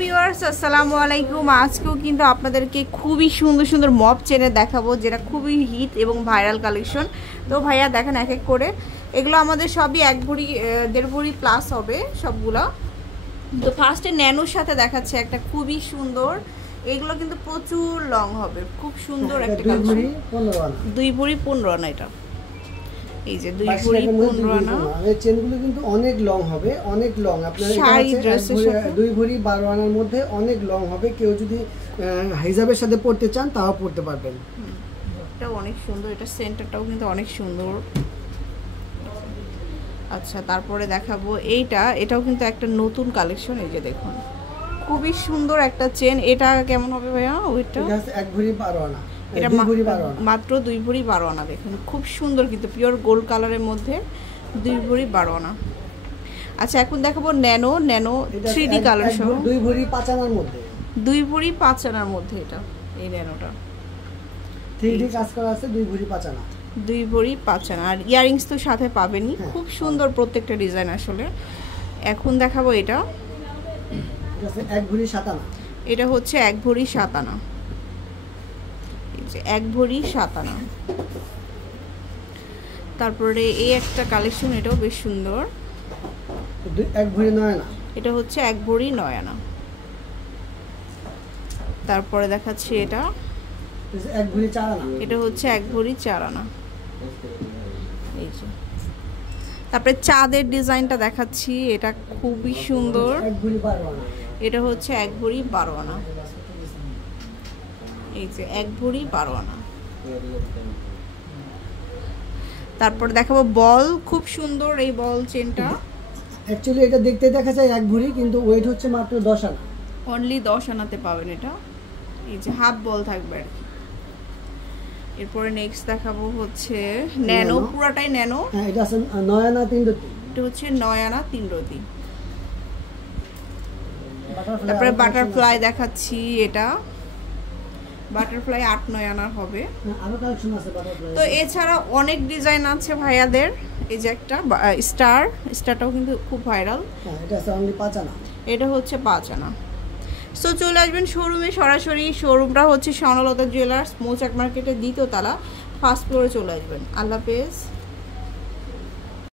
Viewers আসসালামু আলাইকুম। আজকেও কিন্তু আপনাদেরকে খুবই সুন্দর সুন্দর মপ চেনে দেখাবো, যেটা খুবই হিট এবং ভাইরাল কালেকশন। তো ভাইয়া দেখেন এক এক করে, এগুলো আমাদের সবই 1 ভরি 1.5 ভরি প্লাস হবে সবগুলো। তো ফার্স্টে ন্যানোর সাথে দেখাচ্ছে একটা খুবই সুন্দর, এগুলো কিন্তু প্রচুর লং হবে, খুব সুন্দর একটা কালেকশন। 2 ভরি 15 আনা, এটা এই যে 2 ভরি 15 আনা। এই চেনগুলো কিন্তু অনেক লং হবে, অনেক লং। আপনারা শাড়ি ড্রেসের সাথে 2 ভরি 12 আনার মধ্যে অনেক লং হবে। কেউ যদি হিজাবের সাথে পড়তে চান তাও পড়তে পারবেন। এটাও অনেক সুন্দর, এটা সেন্টারটাও কিন্তু অনেক সুন্দর। আচ্ছা, তারপরে দেখাবো এটাও কিন্তু একটা নতুন কালেকশন। এই যে দেখুন খুবই সুন্দর একটা চেন। এটা কেমন হবে ভাইয়া? ওইটা 1 ভরি 12 আনা, এটা মাত্র 2 ভরি 12 আনা। দেখুন খুব সুন্দর, কিন্তু পিওর গোল্ড কালারের মধ্যে 2 ভরি 12 আনা। আচ্ছা, এখন দেখাবো ন্যানো 3D কালার সহ 2 ভরি 5 আনার মধ্যে, 2 ভরি 5 আনার মধ্যে। এটা এই ন্যানোটা 3D কাজ করা আছে, 2 ভরি 5 আনা, 2 ভরি 5 আনা। আর ইয়ারিংস তো সাথে পাবেনই। খুব সুন্দর প্রত্যেকটা ডিজাইন আসলে। এখন দেখাবো এটা 1 ভরি 7 আনা। এটা হচ্ছে 1 ভরি 7 আনা, 1 ভরি 7 আনা। তারপরে এই একটা কালেকশন, এটাও বেশ সুন্দর, 1 ভরি 9 আনা। এটা হচ্ছে 1 ভরি 9 আনা। তারপরে দেখাচ্ছি এটা 1 ভরি 4 আনা। এটা হচ্ছে 1 ভরি 4 আনা। এই যে তারপরে চাঁদের ডিজাইনটা দেখাচ্ছি, এটা খুবই সুন্দর। 1 ভরি 12 আনা। এটা হচ্ছে 1 ভরি 12 আনা। এই যে 1 ভরি 12 আনা। তারপর দেখাবো বল, খুব সুন্দর এই বল চেনটা। অ্যাকচুয়ালি এটা দেখতে দেখা যায় 1 ভরি, কিন্তু ওয়েট হচ্ছে মাত্র 10 আনা। অনলি 10 আনাতে পাবেন এটা। এই যে হাফ বল থাকবে। এরপরে নেক্সট দেখাবো হচ্ছে ন্যানো, পুরাটাই ন্যানো। হ্যাঁ, এটা আছে 9 আনা 3 রতি। এটা হচ্ছে 9 আনা 3 রতি। তারপরে বাটারফ্লাই দেখাচ্ছি, এটা বাটারফ্লাই 8-9 আনার হবে। আরো কালেকশন আছে বাটারফ্লাই। তো এছাড়া অনেক ডিজাইন আছে ভাইয়াদের। এই যে একটা স্টারটাও কিন্তু খুব ভাইরাল। হ্যাঁ, এটা আছে অনলি 5 আনা। এটা হচ্ছে 5 আনা। সো চলে আসবেন শোরুমে সরাসরি। শোরুমটা হচ্ছে স্বর্ণলতা জুয়েলার্স, মৌচাক মার্কেটের 2য় তলা, ফার্স্ট ফ্লোরে চলে আসবেন। আল্লাহ হাফেজ।